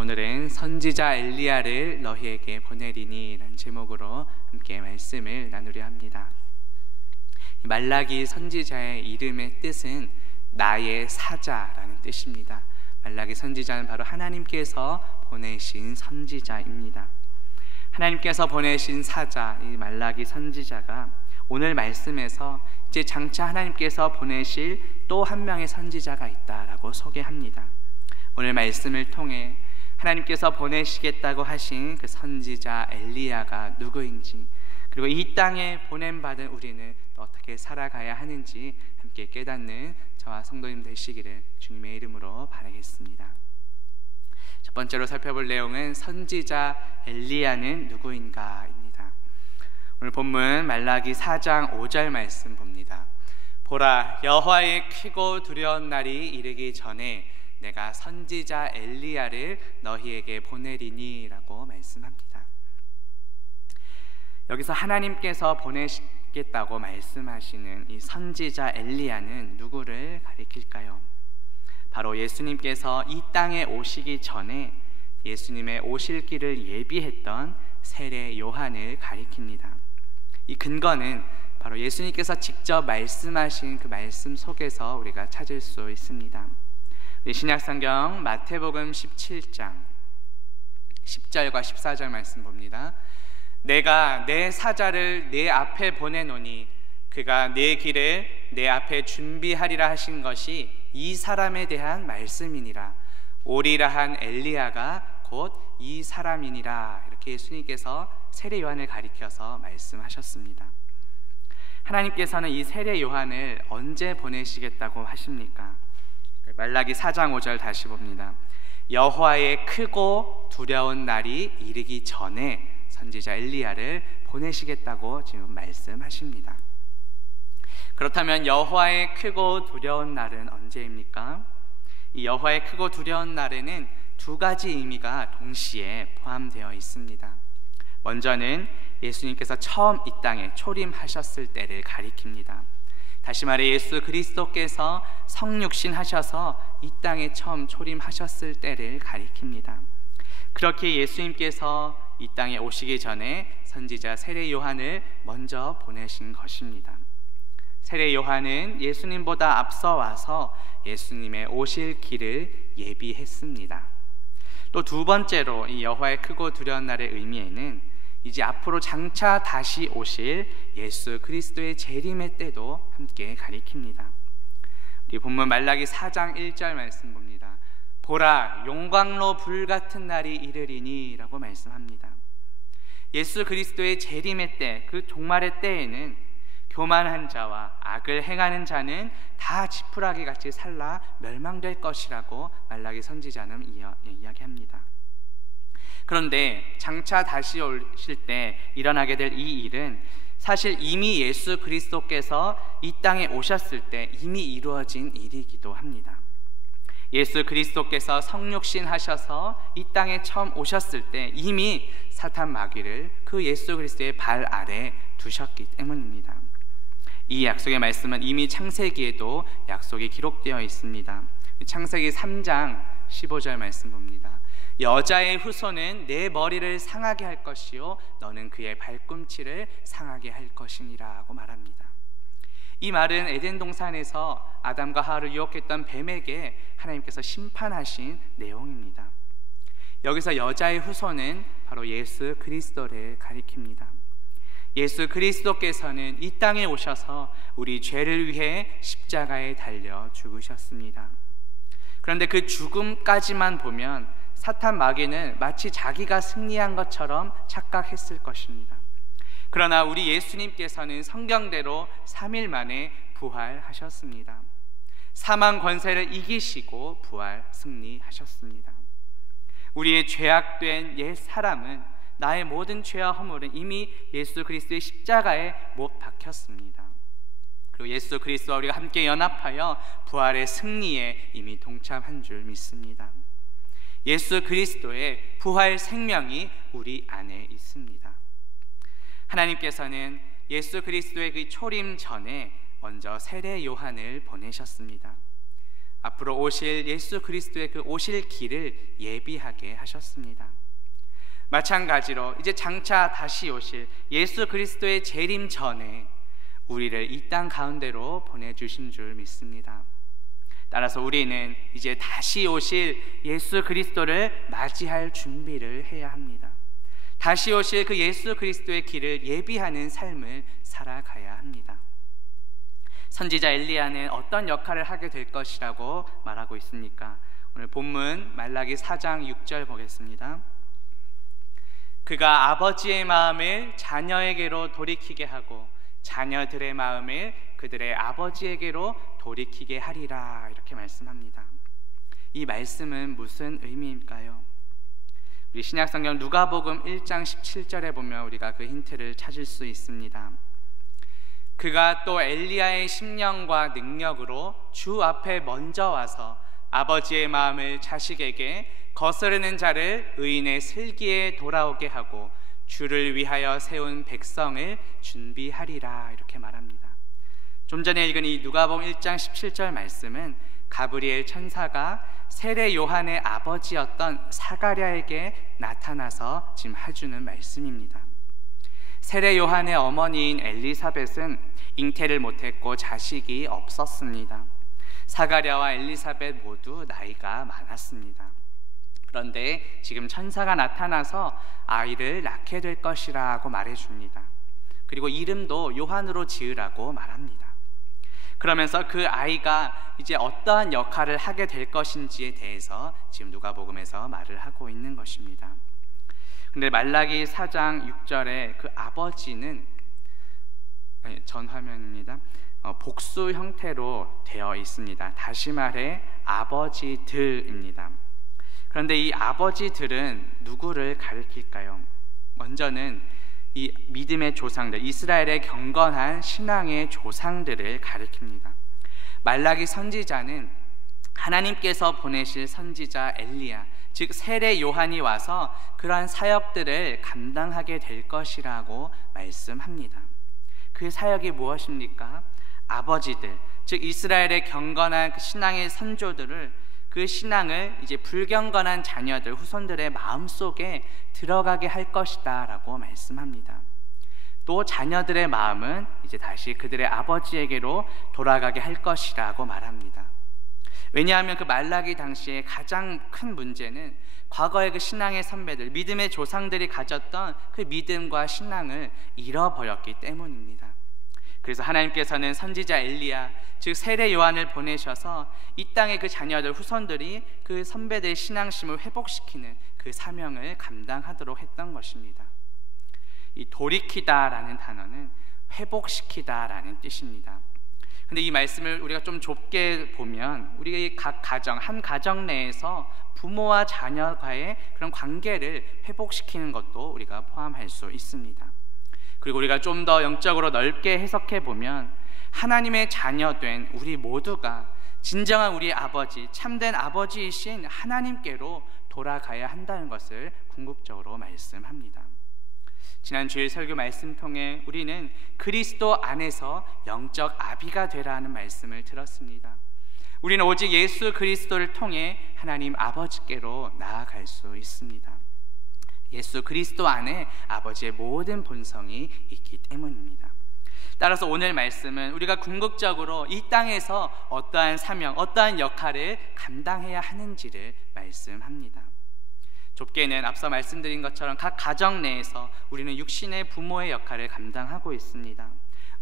오늘은 선지자 엘리야를 너희에게 보내리니 라는 제목으로 함께 말씀을 나누려 합니다. 말라기 선지자의 이름의 뜻은 나의 사자라는 뜻입니다. 말라기 선지자는 바로 하나님께서 보내신 선지자입니다. 하나님께서 보내신 사자, 이 말라기 선지자가 오늘 말씀에서 이제 장차 하나님께서 보내실 또 한 명의 선지자가 있다라고 소개합니다. 오늘 말씀을 통해 하나님께서 보내시겠다고 하신 그 선지자 엘리야가 누구인지, 그리고 이 땅에 보냄받은 우리는 또 어떻게 살아가야 하는지 함께 깨닫는 저와 성도님 되시기를 주님의 이름으로 바라겠습니다. 첫 번째로 살펴볼 내용은 선지자 엘리야는 누구인가입니다. 오늘 본문 말라기 4장 5절 말씀 봅니다. 보라, 여호와의 크고 두려운 날이 이르기 전에 내가 선지자 엘리야를 너희에게 보내리니 라고 말씀합니다. 여기서 하나님께서 보내시겠다고 말씀하시는 이 선지자 엘리야는 누구를 가리킬까요? 바로 예수님께서 이 땅에 오시기 전에 예수님의 오실 길을 예비했던 세례 요한을 가리킵니다. 이 근거는 바로 예수님께서 직접 말씀하신 그 말씀 속에서 우리가 찾을 수 있습니다. 신약성경 마태복음 17장 10절과 14절 말씀 봅니다. 내가 내 사자를 내 앞에 보내노니 그가 내 길을 내 앞에 준비하리라 하신 것이 이 사람에 대한 말씀이니라. 오리라 한 엘리야가 곧 이 사람이니라. 이렇게 예수님께서 세례 요한을 가리켜서 말씀하셨습니다. 하나님께서는 이 세례 요한을 언제 보내시겠다고 하십니까? 말라기 4장 5절 다시 봅니다. 여호와의 크고 두려운 날이 이르기 전에 선지자 엘리야를 보내시겠다고 지금 말씀하십니다. 그렇다면 여호와의 크고 두려운 날은 언제입니까? 이 여호와의 크고 두려운 날에는 두 가지 의미가 동시에 포함되어 있습니다. 먼저는 예수님께서 처음 이 땅에 초림하셨을 때를 가리킵니다. 다시 말해 예수 그리스도께서 성육신 하셔서 이 땅에 처음 초림하셨을 때를 가리킵니다. 그렇게 예수님께서 이 땅에 오시기 전에 선지자 세례 요한을 먼저 보내신 것입니다. 세례 요한은 예수님보다 앞서 와서 예수님의 오실 길을 예비했습니다. 또 두 번째로 이 여호와의 크고 두려운 날의 의미에는 이제 앞으로 장차 다시 오실 예수 그리스도의 재림의 때도 함께 가리킵니다. 우리 본문 말라기 4장 1절 말씀 봅니다. 보라, 용광로 불같은 날이 이르리니 라고 말씀합니다. 예수 그리스도의 재림의 때, 그 종말의 때에는 교만한 자와 악을 행하는 자는 다 지푸라기 같이 살라 멸망될 것이라고 말라기 선지자는 이야기합니다. 그런데 장차 다시 오실 때 일어나게 될 이 일은 사실 이미 예수 그리스도께서 이 땅에 오셨을 때 이미 이루어진 일이기도 합니다. 예수 그리스도께서 성육신 하셔서 이 땅에 처음 오셨을 때 이미 사탄 마귀를 그 예수 그리스도의 발 아래 두셨기 때문입니다. 이 약속의 말씀은 이미 창세기에도 약속이 기록되어 있습니다. 창세기 3장 15절 말씀 봅니다. 여자의 후손은 내 머리를 상하게 할 것이요 너는 그의 발꿈치를 상하게 할 것이니라 하고 말합니다. 이 말은 에덴 동산에서 아담과 하와를 유혹했던 뱀에게 하나님께서 심판하신 내용입니다. 여기서 여자의 후손은 바로 예수 그리스도를 가리킵니다. 예수 그리스도께서는 이 땅에 오셔서 우리 죄를 위해 십자가에 달려 죽으셨습니다. 그런데 그 죽음까지만 보면 사탄 마귀는 마치 자기가 승리한 것처럼 착각했을 것입니다. 그러나 우리 예수님께서는 성경대로 3일 만에 부활하셨습니다. 사망 권세를 이기시고 부활 승리하셨습니다. 우리의 죄악된 옛 사람은 나의 모든 죄와 허물은 이미 예수 그리스도의 십자가에 못 박혔습니다. 그리고 예수 그리스도와 우리가 함께 연합하여 부활의 승리에 이미 동참한 줄 믿습니다. 예수 그리스도의 부활 생명이 우리 안에 있습니다. 하나님께서는 예수 그리스도의 그 초림 전에 먼저 세례 요한을 보내셨습니다. 앞으로 오실 예수 그리스도의 그 오실 길을 예비하게 하셨습니다. 마찬가지로 이제 장차 다시 오실 예수 그리스도의 재림 전에 우리를 이 땅 가운데로 보내주신 줄 믿습니다. 따라서 우리는 이제 다시 오실 예수 그리스도를 맞이할 준비를 해야 합니다. 다시 오실 그 예수 그리스도의 길을 예비하는 삶을 살아가야 합니다. 선지자 엘리야는 어떤 역할을 하게 될 것이라고 말하고 있습니까? 오늘 본문 말라기 4장 6절 보겠습니다. 그가 아버지의 마음을 자녀에게로 돌이키게 하고 자녀들의 마음을 그들의 아버지에게로 돌이키게 하리라, 이렇게 말씀합니다. 이 말씀은 무슨 의미일까요? 우리 신약성경 누가복음 1장 17절에 보면 우리가 그 힌트를 찾을 수 있습니다. 그가 또 엘리야의 심령과 능력으로 주 앞에 먼저 와서 아버지의 마음을 자식에게, 거스르는 자를 의인의 슬기에 돌아오게 하고 주를 위하여 세운 백성을 준비하리라, 이렇게 말합니다. 좀 전에 읽은 이 누가복음 1장 17절 말씀은 가브리엘 천사가 세례 요한의 아버지였던 사가랴에게 나타나서 지금 해주는 말씀입니다. 세례 요한의 어머니인 엘리사벳은 잉태를 못했고 자식이 없었습니다. 사가랴와 엘리사벳 모두 나이가 많았습니다. 그런데 지금 천사가 나타나서 아이를 낳게 될 것이라고 말해줍니다. 그리고 이름도 요한으로 지으라고 말합니다. 그러면서 그 아이가 이제 어떠한 역할을 하게 될 것인지에 대해서 지금 누가복음에서 말을 하고 있는 것입니다. 근데 말라기 4장 6절에 그 아버지는, 전 화면입니다. 복수 형태로 되어 있습니다. 다시 말해 아버지들입니다. 그런데 이 아버지들은 누구를 가리킬까요? 먼저는 이 믿음의 조상들, 이스라엘의 경건한 신앙의 조상들을 가리킵니다. 말라기 선지자는 하나님께서 보내실 선지자 엘리야, 즉 세례 요한이 와서 그러한 사역들을 감당하게 될 것이라고 말씀합니다. 그 사역이 무엇입니까? 아버지들, 즉 이스라엘의 경건한 신앙의 선조들을, 그 신앙을 이제 불경건한 자녀들, 후손들의 마음속에 들어가게 할 것이다 라고 말씀합니다. 또 자녀들의 마음은 이제 다시 그들의 아버지에게로 돌아가게 할 것이라고 말합니다. 왜냐하면 그 말라기 당시에 가장 큰 문제는 과거의 그 신앙의 선배들, 믿음의 조상들이 가졌던 그 믿음과 신앙을 잃어버렸기 때문입니다. 그래서 하나님께서는 선지자 엘리야, 즉 세례 요한을 보내셔서 이 땅의 그 자녀들, 후손들이 그 선배들의 신앙심을 회복시키는 그 사명을 감당하도록 했던 것입니다. 이 돌이키다라는 단어는 회복시키다라는 뜻입니다. 근데 이 말씀을 우리가 좀 좁게 보면 우리가 각 가정, 한 가정 내에서 부모와 자녀과의 그런 관계를 회복시키는 것도 우리가 포함할 수 있습니다. 그리고 우리가 좀 더 영적으로 넓게 해석해 보면 하나님의 자녀된 우리 모두가 진정한 우리 아버지, 참된 아버지이신 하나님께로 돌아가야 한다는 것을 궁극적으로 말씀합니다. 지난 주일 설교 말씀 통해 우리는 그리스도 안에서 영적 아비가 되라는 말씀을 들었습니다. 우리는 오직 예수 그리스도를 통해 하나님 아버지께로 나아갈 수 있습니다. 예수 그리스도 안에 아버지의 모든 본성이 있기 때문입니다. 따라서 오늘 말씀은 우리가 궁극적으로 이 땅에서 어떠한 사명, 어떠한 역할을 감당해야 하는지를 말씀합니다. 좁게는 앞서 말씀드린 것처럼 각 가정 내에서 우리는 육신의 부모의 역할을 감당하고 있습니다.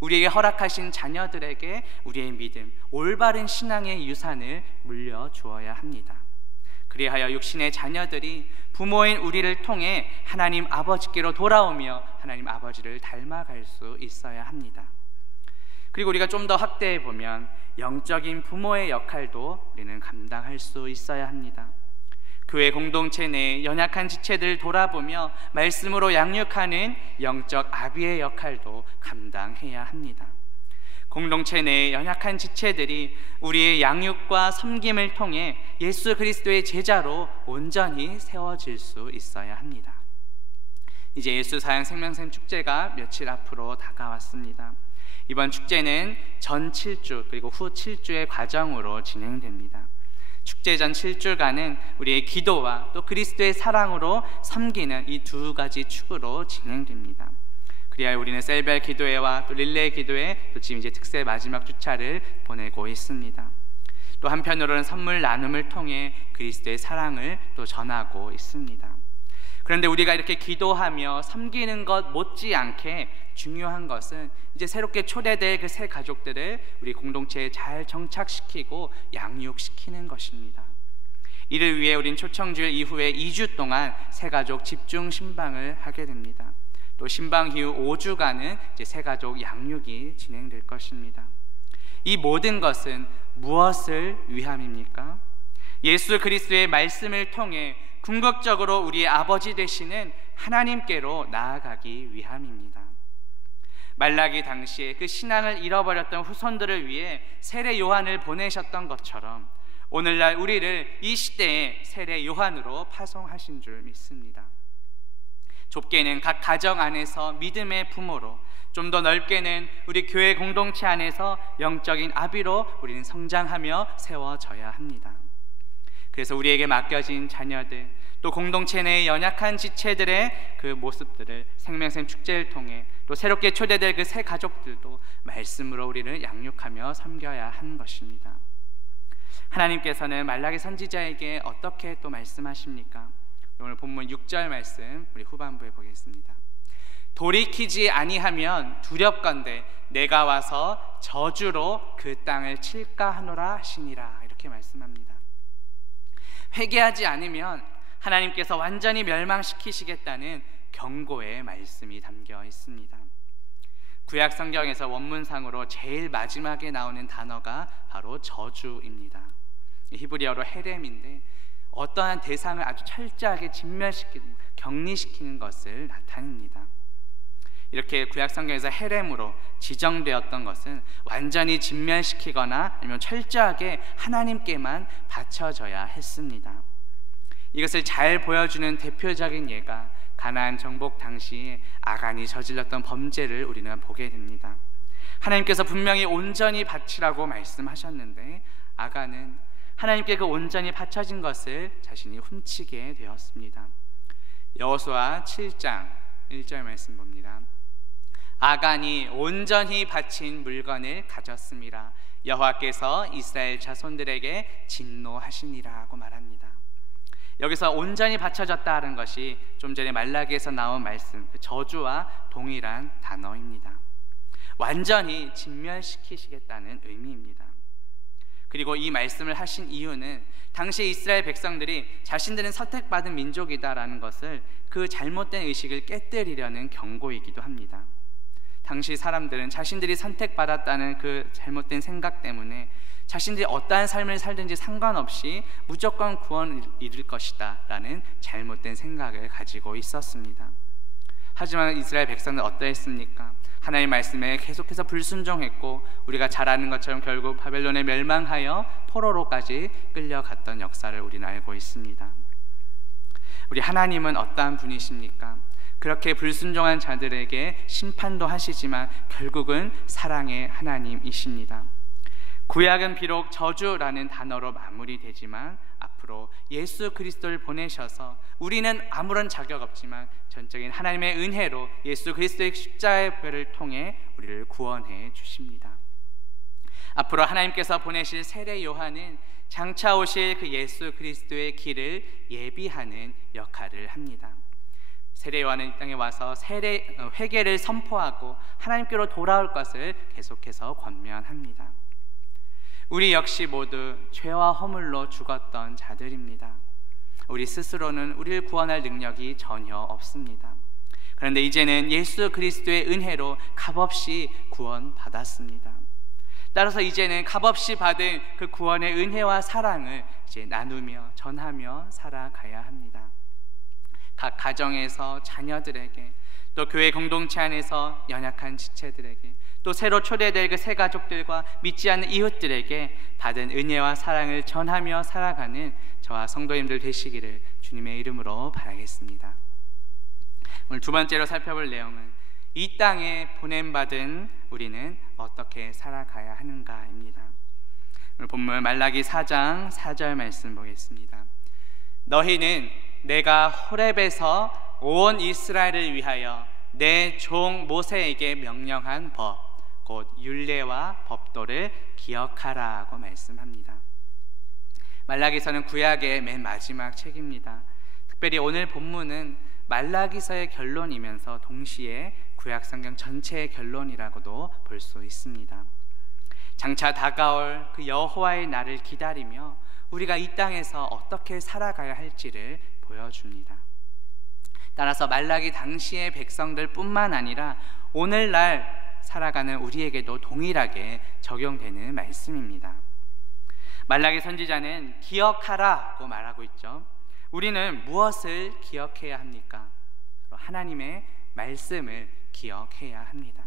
우리에게 허락하신 자녀들에게 우리의 믿음, 올바른 신앙의 유산을 물려주어야 합니다. 그리하여 육신의 자녀들이 부모인 우리를 통해 하나님 아버지께로 돌아오며 하나님 아버지를 닮아갈 수 있어야 합니다. 그리고 우리가 좀 더 확대해 보면 영적인 부모의 역할도 우리는 감당할 수 있어야 합니다. 교회 공동체 내의 연약한 지체들을 돌아보며 말씀으로 양육하는 영적 아비의 역할도 감당해야 합니다. 공동체 내의 연약한 지체들이 우리의 양육과 섬김을 통해 예수 그리스도의 제자로 온전히 세워질 수 있어야 합니다. 이제 예수 사형 생명샘 축제가 며칠 앞으로 다가왔습니다. 이번 축제는 전 7주 그리고 후 7주의 과정으로 진행됩니다. 축제 전 7주간은 우리의 기도와 또 그리스도의 사랑으로 섬기는 이 두 가지 축으로 진행됩니다. 그리하여 우리는 셀별 기도회와 또 릴레이 기도회, 또 지금 이제 특세 마지막 주차를 보내고 있습니다. 또 한편으로는 선물 나눔을 통해 그리스도의 사랑을 또 전하고 있습니다. 그런데 우리가 이렇게 기도하며 섬기는 것 못지않게 중요한 것은 이제 새롭게 초대될 그 새 가족들을 우리 공동체에 잘 정착시키고 양육시키는 것입니다. 이를 위해 우린 초청주일 이후에 2주 동안 새 가족 집중 신방을 하게 됩니다. 또 신방 이후 5주간은 이제 새 가족 양육이 진행될 것입니다. 이 모든 것은 무엇을 위함입니까? 예수 그리스도의 말씀을 통해 궁극적으로 우리의 아버지 되시는 하나님께로 나아가기 위함입니다. 말라기 당시에 그 신앙을 잃어버렸던 후손들을 위해 세례 요한을 보내셨던 것처럼 오늘날 우리를 이 시대에 세례 요한으로 파송하신 줄 믿습니다. 좁게는 각 가정 안에서 믿음의 부모로, 좀 더 넓게는 우리 교회 공동체 안에서 영적인 아비로 우리는 성장하며 세워져야 합니다. 그래서 우리에게 맡겨진 자녀들, 또 공동체 내의 연약한 지체들의 그 모습들을 생명샘 축제를 통해, 또 새롭게 초대될 그 새 가족들도 말씀으로 우리를 양육하며 섬겨야 하는 것입니다. 하나님께서는 말라기 선지자에게 어떻게 또 말씀하십니까? 오늘 본문 6절 말씀 우리 후반부에 보겠습니다. 돌이키지 아니하면 두렵건대 내가 와서 저주로 그 땅을 칠까 하노라 하시니라, 이렇게 말씀합니다. 회개하지 않으면 하나님께서 완전히 멸망시키시겠다는 경고의 말씀이 담겨 있습니다. 구약 성경에서 원문상으로 제일 마지막에 나오는 단어가 바로 저주입니다. 히브리어로 헤렘인데 어떠한 대상을 아주 철저하게 진멸시키는, 격리시키는 것을 나타냅니다. 이렇게 구약 성경에서 헤렘으로 지정되었던 것은 완전히 진멸시키거나 아니면 철저하게 하나님께만 바쳐져야 했습니다. 이것을 잘 보여주는 대표적인 예가 가나안 정복 당시에 아간이 저질렀던 범죄를 우리는 보게 됩니다. 하나님께서 분명히 온전히 바치라고 말씀하셨는데 아간은 하나님께 그 온전히 바쳐진 것을 자신이 훔치게 되었습니다. 여호수아 7장 1절 말씀 봅니다. 아간이 온전히 바친 물건을 가졌습니다. 여호와께서 이스라엘 자손들에게 진노하시니라고 말합니다. 여기서 온전히 바쳐졌다는 것이 좀 전에 말라기에서 나온 말씀, 그 저주와 동일한 단어입니다. 완전히 진멸시키시겠다는 의미입니다. 그리고 이 말씀을 하신 이유는 당시 이스라엘 백성들이 자신들은 선택받은 민족이다라는 것을, 그 잘못된 의식을 깨뜨리려는 경고이기도 합니다. 당시 사람들은 자신들이 선택받았다는 그 잘못된 생각 때문에 자신들이 어떠한 삶을 살든지 상관없이 무조건 구원을 이룰 것이다 라는 잘못된 생각을 가지고 있었습니다. 하지만 이스라엘 백성은 어떠했습니까? 하나님의 말씀에 계속해서 불순종했고 우리가 잘 아는 것처럼 결국 바벨론에 멸망하여 포로로까지 끌려갔던 역사를 우리는 알고 있습니다. 우리 하나님은 어떠한 분이십니까? 그렇게 불순종한 자들에게 심판도 하시지만 결국은 사랑의 하나님이십니다. 구약은 비록 저주라는 단어로 마무리되지만 앞으로 예수 그리스도를 보내셔서 우리는 아무런 자격 없지만 전적인 하나님의 은혜로 예수 그리스도의 십자가의 보혈을 통해 우리를 구원해 주십니다. 앞으로 하나님께서 보내실 세례 요한은 장차 오실 그 예수 그리스도의 길을 예비하는 역할을 합니다. 세례 요한은 이 땅에 와서 회개를 선포하고 하나님께로 돌아올 것을 계속해서 권면합니다. 우리 역시 모두 죄와 허물로 죽었던 자들입니다. 우리 스스로는 우리를 구원할 능력이 전혀 없습니다. 그런데 이제는 예수 그리스도의 은혜로 값없이 구원받았습니다. 따라서 이제는 값없이 받은 그 구원의 은혜와 사랑을 이제 나누며 전하며 살아가야 합니다. 각 가정에서 자녀들에게, 또 교회 공동체 안에서 연약한 지체들에게, 또 새로 초대될 그 새 가족들과 믿지 않는 이웃들에게 받은 은혜와 사랑을 전하며 살아가는 저와 성도님들 되시기를 주님의 이름으로 바라겠습니다. 오늘 두 번째로 살펴볼 내용은 이 땅에 보냄받은 우리는 어떻게 살아가야 하는가입니다. 오늘 본문 말라기 4장 4절 말씀 보겠습니다. 너희는 내가 호렙에서 온 이스라엘을 위하여 내 종 모세에게 명령한 법, 곧 율례와 법도를 기억하라고 말씀합니다. 말라기서는 구약의 맨 마지막 책입니다. 특별히 오늘 본문은 말라기서의 결론이면서 동시에 구약 성경 전체의 결론이라고도 볼 수 있습니다. 장차 다가올 그 여호와의 날을 기다리며 우리가 이 땅에서 어떻게 살아가야 할지를 보여줍니다. 따라서 말라기 당시의 백성들 뿐만 아니라 오늘날 살아가는 우리에게도 동일하게 적용되는 말씀입니다. 말라기 선지자는 기억하라고 말하고 있죠. 우리는 무엇을 기억해야 합니까? 하나님의 말씀을 기억해야 합니다.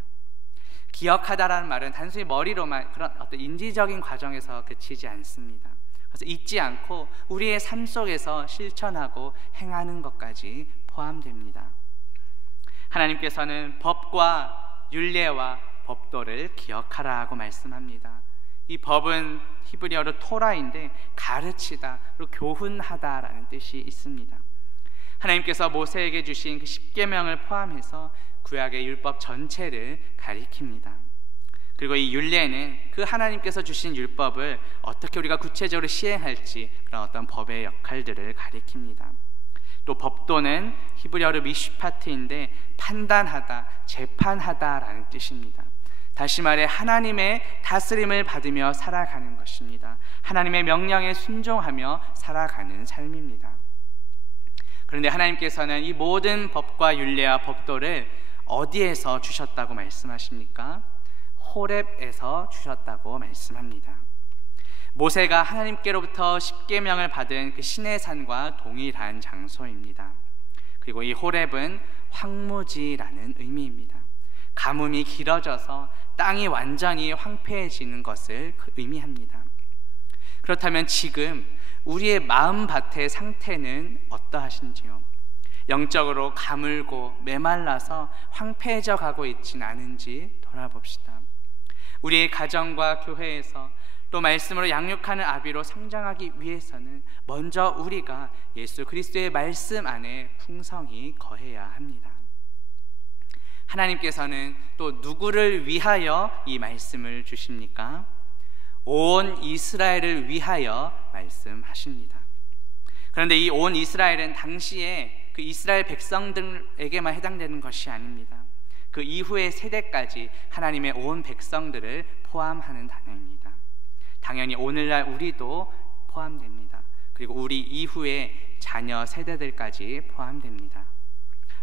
기억하다라는 말은 단순히 머리로만 그런 어떤 인지적인 과정에서 그치지 않습니다. 그래서 잊지 않고 우리의 삶 속에서 실천하고 행하는 것까지 포함됩니다. 하나님께서는 법과 율례와 법도를 기억하라고 말씀합니다. 이 법은 히브리어로 토라인데 가르치다, 그리고 교훈하다라는 뜻이 있습니다. 하나님께서 모세에게 주신 그 10계명을 포함해서 구약의 율법 전체를 가리킵니다. 그리고 이 율례는 그 하나님께서 주신 율법을 어떻게 우리가 구체적으로 시행할지 그런 어떤 법의 역할들을 가리킵니다. 또 법도는 히브리어로 미슈파트인데 판단하다, 재판하다라는 뜻입니다. 다시 말해 하나님의 다스림을 받으며 살아가는 것입니다. 하나님의 명령에 순종하며 살아가는 삶입니다. 그런데 하나님께서는 이 모든 법과 율례와 법도를 어디에서 주셨다고 말씀하십니까? 호렙에서 주셨다고 말씀합니다. 모세가 하나님께로부터 10계명을 받은 그 시내산과 동일한 장소입니다. 그리고 이 호렙은 황무지라는 의미입니다. 가뭄이 길어져서 땅이 완전히 황폐해지는 것을 의미합니다. 그렇다면 지금 우리의 마음밭의 상태는 어떠하신지요? 영적으로 가물고 메말라서 황폐해져 가고 있지는 않은지 돌아봅시다. 우리의 가정과 교회에서 또 말씀으로 양육하는 아비로 성장하기 위해서는 먼저 우리가 예수 그리스도의 말씀 안에 풍성히 거해야 합니다. 하나님께서는 또 누구를 위하여 이 말씀을 주십니까? 온 이스라엘을 위하여 말씀하십니다. 그런데 이 온 이스라엘은 당시에 그 이스라엘 백성들에게만 해당되는 것이 아닙니다. 그 이후의 세대까지 하나님의 온 백성들을 포함하는 단어입니다. 당연히 오늘날 우리도 포함됩니다. 그리고 우리 이후의 자녀 세대들까지 포함됩니다.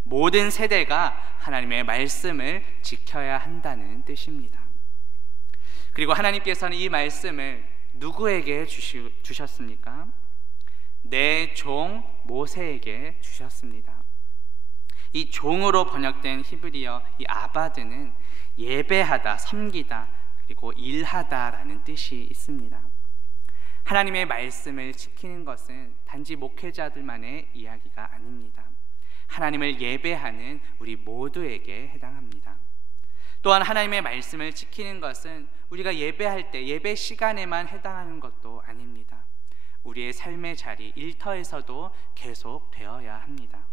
모든 세대가 하나님의 말씀을 지켜야 한다는 뜻입니다. 그리고 하나님께서는 이 말씀을 누구에게 주셨습니까? 내 종 모세에게 주셨습니다. 이 종으로 번역된 히브리어 이 아바드는 예배하다, 섬기다, 그리고 일하다라는 뜻이 있습니다. 하나님의 말씀을 지키는 것은 단지 목회자들만의 이야기가 아닙니다. 하나님을 예배하는 우리 모두에게 해당합니다. 또한 하나님의 말씀을 지키는 것은 우리가 예배할 때 예배 시간에만 해당하는 것도 아닙니다. 우리의 삶의 자리, 일터에서도 계속 되어야 합니다.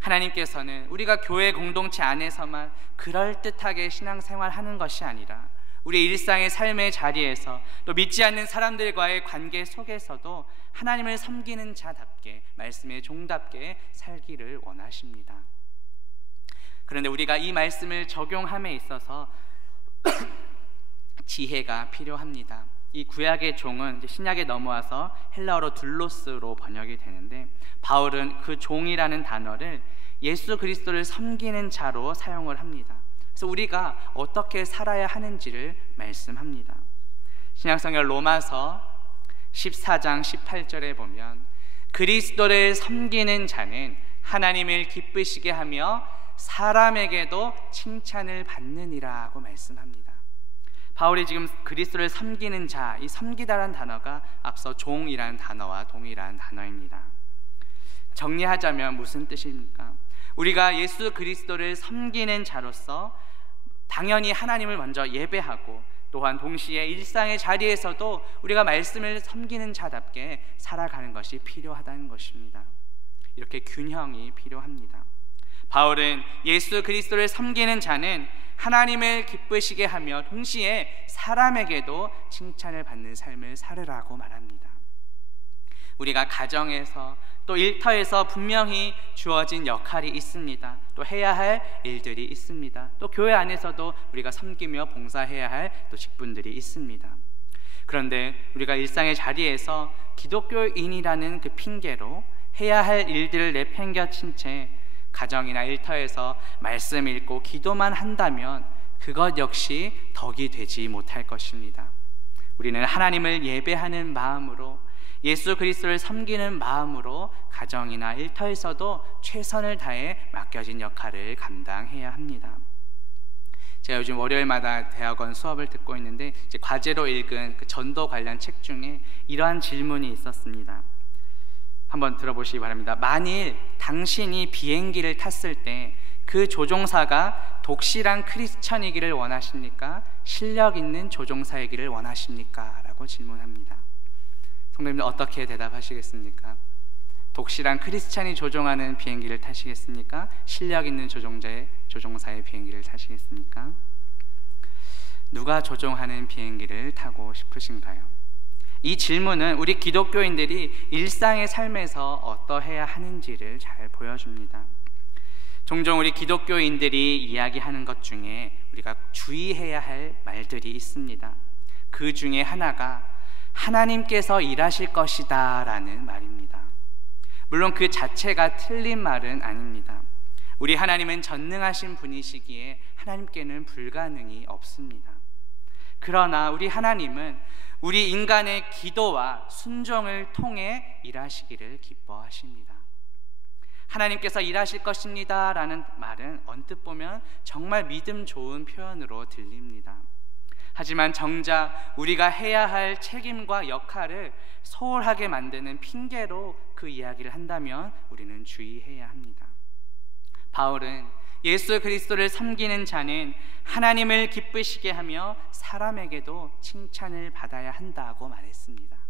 하나님께서는 우리가 교회 공동체 안에서만 그럴듯하게 신앙생활하는 것이 아니라 우리 일상의 삶의 자리에서 또 믿지 않는 사람들과의 관계 속에서도 하나님을 섬기는 자답게, 말씀의 종답게 살기를 원하십니다. 그런데 우리가 이 말씀을 적용함에 있어서 지혜가 필요합니다. 이 구약의 종은 이제 신약에 넘어와서 헬라어로 둘로스로 번역이 되는데, 바울은 그 종이라는 단어를 예수 그리스도를 섬기는 자로 사용을 합니다. 그래서 우리가 어떻게 살아야 하는지를 말씀합니다. 신약성경 로마서 14장 18절에 보면 그리스도를 섬기는 자는 하나님을 기쁘시게 하며 사람에게도 칭찬을 받느니라고 말씀합니다. 바울이 지금 그리스도를 섬기는 자, 이 섬기다라는 단어가 앞서 종이라는 단어와 동일한 단어입니다. 정리하자면 무슨 뜻입니까? 우리가 예수 그리스도를 섬기는 자로서 당연히 하나님을 먼저 예배하고 또한 동시에 일상의 자리에서도 우리가 말씀을 섬기는 자답게 살아가는 것이 필요하다는 것입니다. 이렇게 균형이 필요합니다. 바울은 예수 그리스도를 섬기는 자는 하나님을 기쁘시게 하며 동시에 사람에게도 칭찬을 받는 삶을 살으라고 말합니다. 우리가 가정에서 또 일터에서 분명히 주어진 역할이 있습니다. 또 해야 할 일들이 있습니다. 또 교회 안에서도 우리가 섬기며 봉사해야 할 또 직분들이 있습니다. 그런데 우리가 일상의 자리에서 기독교인이라는 그 핑계로 해야 할 일들을 내팽겨친 채 가정이나 일터에서 말씀 읽고 기도만 한다면 그것 역시 덕이 되지 못할 것입니다. 우리는 하나님을 예배하는 마음으로 예수 그리스도를 섬기는 마음으로 가정이나 일터에서도 최선을 다해 맡겨진 역할을 감당해야 합니다. 제가 요즘 월요일마다 대학원 수업을 듣고 있는데 이제 과제로 읽은 그 전도 관련 책 중에 이러한 질문이 있었습니다. 한번 들어보시기 바랍니다. 만일 당신이 비행기를 탔을 때 그 조종사가 독실한 크리스천이기를 원하십니까? 실력 있는 조종사이기를 원하십니까? 라고 질문합니다. 성도님들 어떻게 대답하시겠습니까? 독실한 크리스찬이 조종하는 비행기를 타시겠습니까? 실력 있는 조종사의 비행기를 타시겠습니까? 누가 조종하는 비행기를 타고 싶으신가요? 이 질문은 우리 기독교인들이 일상의 삶에서 어떠해야 하는지를 잘 보여줍니다. 종종 우리 기독교인들이 이야기하는 것 중에 우리가 주의해야 할 말들이 있습니다. 그 중에 하나가 하나님께서 일하실 것이다 라는 말입니다. 물론 그 자체가 틀린 말은 아닙니다. 우리 하나님은 전능하신 분이시기에 하나님께는 불가능이 없습니다. 그러나 우리 하나님은 우리 인간의 기도와 순종을 통해 일하시기를 기뻐하십니다. 하나님께서 일하실 것입니다 라는 말은 언뜻 보면 정말 믿음 좋은 표현으로 들립니다. 하지만 정작 우리가 해야 할 책임과 역할을 소홀하게 만드는 핑계로 그 이야기를 한다면 우리는 주의해야 합니다. 바울은 예수 그리스도를 섬기는 자는 하나님을 기쁘시게 하며 사람에게도 칭찬을 받아야 한다고 말했습니다.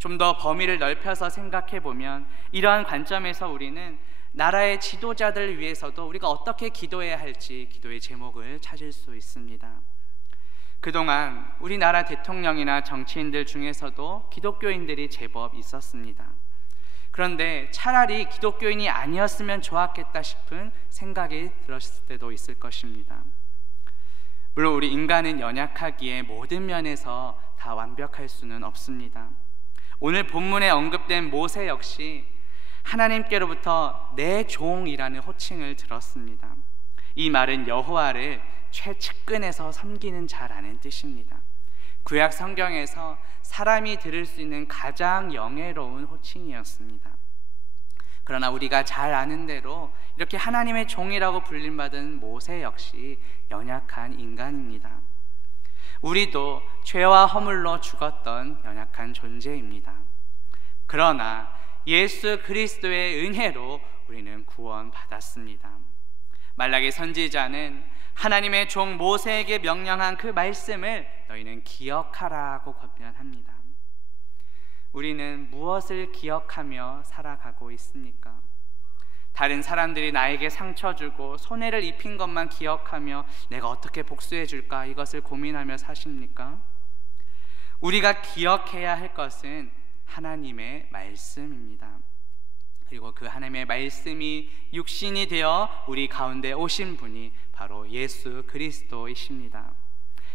좀 더 범위를 넓혀서 생각해 보면 이러한 관점에서 우리는 나라의 지도자들을 위해서도 우리가 어떻게 기도해야 할지 기도의 제목을 찾을 수 있습니다. 그동안 우리나라 대통령이나 정치인들 중에서도 기독교인들이 제법 있었습니다. 그런데 차라리 기독교인이 아니었으면 좋았겠다 싶은 생각이 들었을 때도 있을 것입니다. 물론 우리 인간은 연약하기에 모든 면에서 다 완벽할 수는 없습니다. 오늘 본문에 언급된 모세 역시 하나님께로부터 내 종이라는 호칭을 들었습니다. 이 말은 여호와를 최측근에서 섬기는 자라는 뜻입니다. 구약 성경에서 사람이 들을 수 있는 가장 영예로운 호칭이었습니다. 그러나 우리가 잘 아는 대로 이렇게 하나님의 종이라고 불림받은 모세 역시 연약한 인간입니다. 우리도 죄와 허물로 죽었던 연약한 존재입니다. 그러나 예수 그리스도의 은혜로 우리는 구원받았습니다. 말라기 선지자는 하나님의 종 모세에게 명령한 그 말씀을 너희는 기억하라고 권면합니다. 우리는 무엇을 기억하며 살아가고 있습니까? 다른 사람들이 나에게 상처 주고 손해를 입힌 것만 기억하며 내가 어떻게 복수해 줄까 이것을 고민하며 사십니까? 우리가 기억해야 할 것은 하나님의 말씀입니다. 그리고 그 하나님의 말씀이 육신이 되어 우리 가운데 오신 분이 바로 예수 그리스도이십니다.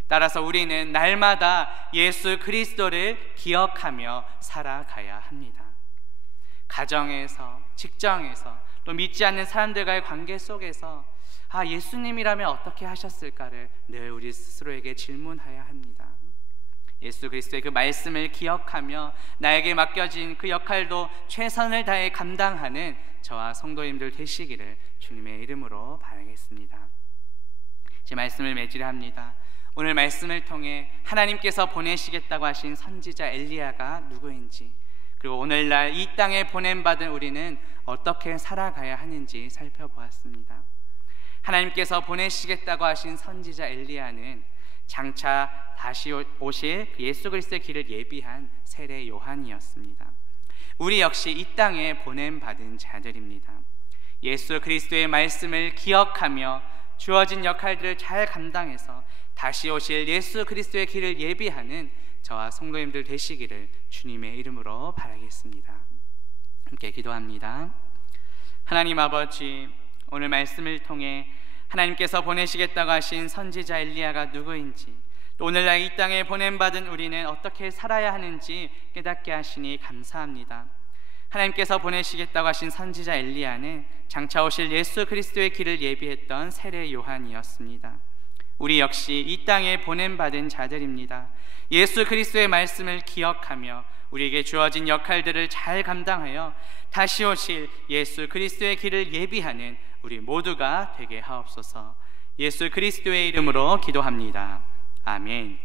따라서 우리는 날마다 예수 그리스도를 기억하며 살아가야 합니다. 가정에서, 직장에서, 또 믿지 않는 사람들과의 관계 속에서 예수님이라면 어떻게 하셨을까를 늘 우리 스스로에게 질문해야 합니다. 예수 그리스도의 그 말씀을 기억하며 나에게 맡겨진 그 역할도 최선을 다해 감당하는 저와 성도님들 되시기를 주님의 이름으로 바라겠습니다. 제 말씀을 맺으려합니다. 오늘 말씀을 통해 하나님께서 보내시겠다고 하신 선지자 엘리야가 누구인지, 그리고 오늘날 이 땅에 보냄받은 우리는 어떻게 살아가야 하는지 살펴보았습니다. 하나님께서 보내시겠다고 하신 선지자 엘리야는 장차 다시 오실 예수 그리스도의 길을 예비한 세례 요한이었습니다. 우리 역시 이 땅에 보냄받은 자들입니다. 예수 그리스도의 말씀을 기억하며 주어진 역할들을 잘 감당해서 다시 오실 예수 그리스도의 길을 예비하는 저와 성도님들 되시기를 주님의 이름으로 바라겠습니다. 함께 기도합니다. 하나님 아버지, 오늘 말씀을 통해 하나님께서 보내시겠다고 하신 선지자 엘리야가 누구인지, 또 오늘날 이 땅에 보냄받은 우리는 어떻게 살아야 하는지 깨닫게 하시니 감사합니다. 하나님께서 보내시겠다고 하신 선지자 엘리야는 장차 오실 예수 그리스도의 길을 예비했던 세례 요한이었습니다. 우리 역시 이 땅에 보냄받은 자들입니다. 예수 그리스도의 말씀을 기억하며 우리에게 주어진 역할들을 잘 감당하여 다시 오실 예수 그리스도의 길을 예비하는 우리 모두가 되게 하옵소서. 예수 그리스도의 이름으로 기도합니다. 아멘.